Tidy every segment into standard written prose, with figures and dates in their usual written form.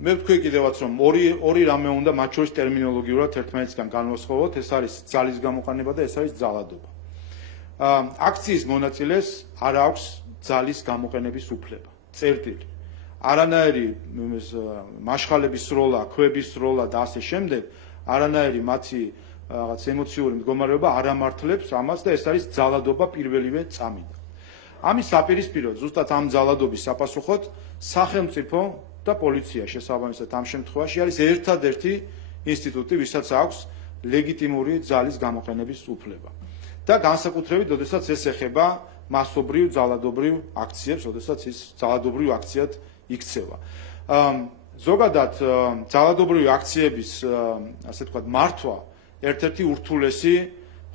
მე ვთქვი კიდევაც რომ ორი რამე უნდა მათ შორის ტერმინოლოგიურად ერთმანეთისგან განვასხვაოთ, ეს არის ძალის გამოყენება და ეს არის ძალადობა. აქციის მონაწილეს არ აქვს ძალის გამოყენების უფლება. წერტილი. არანაირი მაშხალების სროლა, ქვების სროლა და ასე შემდეგ, არანაირი მათი რაღაც ემოციური მდგომარეობა არ ამართლებს ამას და ეს არის ძალადობა პირველივე წამიდან. ამის საპირისპიროდ ზუსტად ამ ძალადობის საპასუხოდ სახელმწიფო და პოლიცია შესაბამისად ამ შემთხვევაში არის ერთადერთი ინსტიტუტი, ვისაც აქვს ლეგიტიმური ძალის გამოყენების უფლება. და განსაკუთრებით, როდესაც ეს ეხება მასობრივ ძალადობრივ აქციებს, როდესაც ის ძალადობრივ აქციად იქცევა. ზოგადად ძალადობრივი აქციების, ასე ვთქვათ, მართვა ერთ-ერთი ურთულესი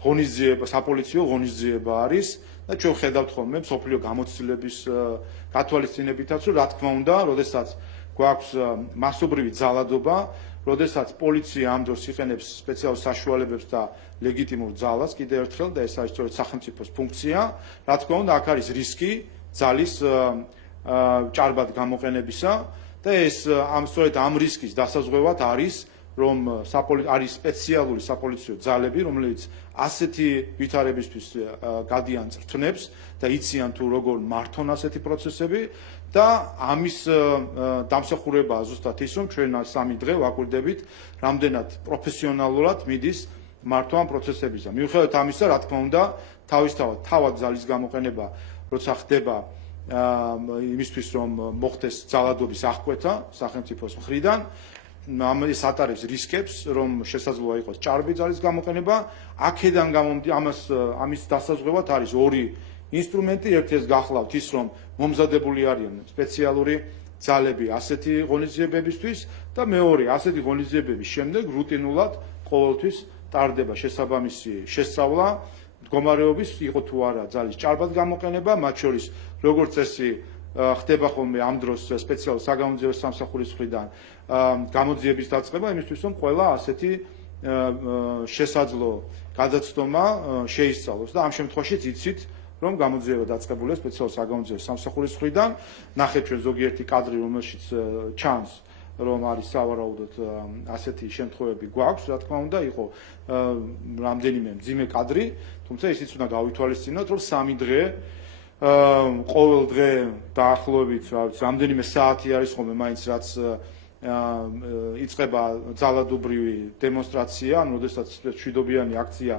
ღონისძიება, საპოლიციო ღონისძიება არის და ჩვენ ხედავთ ხოლმე მსოფლიო გამოცდილების გათვალისწინებითაც, რომ რა თქმა უნდა, როდესაც გვაქვს მასობრივი ძალადობა, როდესაც პოლიცია ამ დროს იყენებს სპეციალურ საშუალებებს და ლეგიტიმურ ძალას კიდევ ერთხელ და ეს არის სწორედ სახელმწიფოს ფუნქცია, რა თქმა უნდა, აქ არის რისკი ძალის ჭარბად გამოყენებისა და ეს სწორედ ამ რისკის დასაზღვევად არის რომ არის სპეციალური საპოლიციო ძალები, რომლებიც ასეთი ვითარებისთვის გადიან წრთნებს და იციან თუ როგორ მართონ ასეთი პროცესები და ამის დამსახურებაა ზუსტად ის, რომ ჩვენ სამი დღე ვაკვირდებით, რამდენად პროფესიონალურად მიდის მართვა ამ პროცესებისა. მიუხედავად ამისა, რა თქმა უნდა, თავად ძალის გამოყენება, როცა ხდება იმისთვის, რომ მოხდეს ძალადობის აღკვეთა სახელმწიფოს მხრიდან, ეს ატარებს რისკებს, რომ შესაძლოა იყოს ჭარბი ძალის გამოყენება. აქედან ამის დასაზღვევად არის ორი ინსტრუმენტი, ერთი ეს გახლავთ ის, რომ მომზადებული არიან სპეციალური ძალები ასეთი ღონისძიებებისთვის და მეორე, ასეთი ღონისძიებების შემდეგ რუტინულად ყოველთვის ტარდება შესაბამისი შესწავლა მდგომარეობის იყო თუ არა ძალის ჭარბად გამოყენება, მათ შორის როგორც წესი ხდება ხოლმე ამ დროს სპეციალურ საგამოძიებო სამსახურის მხრიდან გამოძიების დაწყება იმისთვის, რომ ყველა ასეთი შესაძლო გადაცდომა შეისწავლოს და ამ შემთხვევაშიც იცით, რომ გამოძიება დაწყებულია სპეციალურ საგამოძიებო სამსახურის მხრიდან. ნახეთ ჩვენ ზოგიერთი კადრი, რომელშიც ჩანს, რომ არის სავარაუდოდ ასეთი შემთხვევები გვაქვს, რა თქმა უნდა, იყო რამდენიმე მძიმე კადრი, თუმცა ისიც უნდა გავითვალისწინოთ, რომ სამი დღე ყოველ დღე დაახლოებით რამდენიმე საათი არის ხოლმე მაინც რაც იწყება ძალადობრივი დემონსტრაცია, ანუ როდესაც მშვიდობიანი აქცია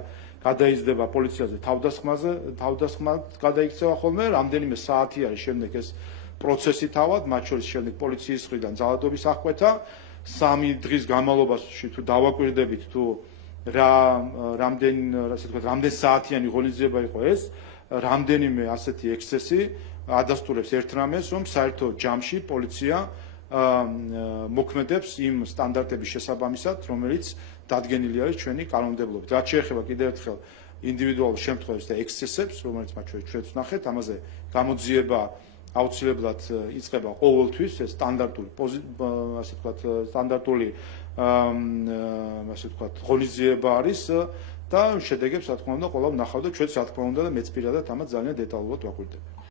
გადაიზრდება პოლიციაზე თავდასხმად გადაიქცევა ხოლმე, რამდენიმე საათი არის შემდეგ ეს პროცესი თავად, მათ შორის შემდეგ პოლიციის მხრიდან ძალადობის აღკვეთა. სამი დღის განმავლობაში თუ დავაკვირდებით თუ რამდენ საათიანი ღონისძიება იყო ეს, რამდენიმე ასეთი ექსცესი ადასტურებს ერთ რამეს, რომ საერთო ჯამში პოლიცია მოქმედებს იმ სტანდარტების შესაბამისად, რომელიც დადგენილი არის ჩვენი კანონმდებლობით. რაც შეეხება კიდევ ერთხელ ინდივიდუალურ შემთხვევებს და ექსცესებს, რომელიც მათ შორის ჩვენც ვნახეთ, ამაზე გამოძიება აუცილებლად იწყება ყოველთვის, ეს სტანდარტული ღონისძიება არის და შედეგებს, რა თქმა უნდა, ყველა ვნახავ და ჩვენც, რა თქმა უნდა, და მეც პირადად ამას ძალიან დეტალურად ვაკვირდები.